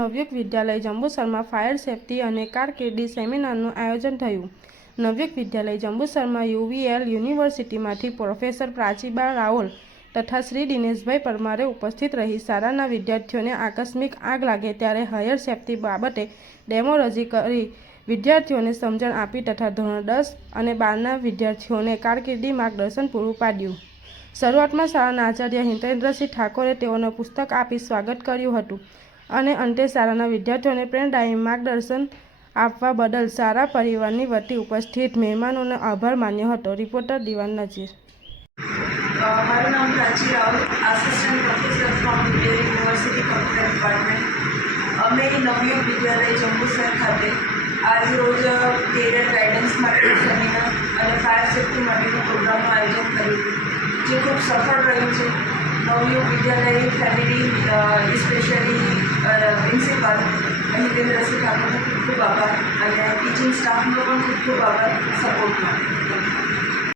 નવયુગ વિદ્યાલય જંબુસરમાં fire safety અને કારકિર્દી સેમિનારનું આયોજન થયું. નવયુગ વિદ્યાલય જંબુસરમાં યુવીએલ યુનિવર્સિટીમાંથી પ્રોફેસર પ્રાચીબા રાઓલ તથા શ્રી દિનેશભાઈ પરમારે ઉપસ્થિત રહી. શાળાના વિદ્યાર્થીઓને આકસ્મિક આગ લાગે ત્યારે હાયર સેફટી બાબતે ડેમો રજી કરી વિદ્યાર્થીઓને સમજણ આપી તથા ધોરણ દસ અને બારના વિદ્યાર્થીઓને કારકિર્દી માર્ગદર્શન પૂરું પાડ્યું. શરૂઆતમાં શાળાના આચાર્ય હિતેન્દ્રસિંહ ઠાકોરે તેઓને પુસ્તક આપી સ્વાગત કર્યું હતું. અને અંતે શાળાના વિદ્યાર્થીઓને પ્રેરણાદાયી માર્ગદર્શન આપવા બદલ સારા પરિવારની વતી ઉપસ્થિત મહેમાનોનો આભાર માન્યો હતો. રિપોર્ટર દિવાન નજીર. મારું નામ Prachi Raval assistant professor from university computer department અમે નવયુગ વિદ્યાલય જંબુસર ખાતે આજ રોજ કેરિયર ગાઈડન્સ માટે સેમિનાર અને ફાયર સેફ્ટી માટેનું પ્રોગ્રામનું આયોજન કર્યું જે ખૂબ સફળ રહ્યું છે. Navyug Vidyalaya family specially principal Hitendrasinh ઠાકોરનો ખૂબ ખૂબ આભાર. અને ટીચિંગ સ્ટાફનો પણ ખૂબ ખૂબ આભાર. સપોર્ટ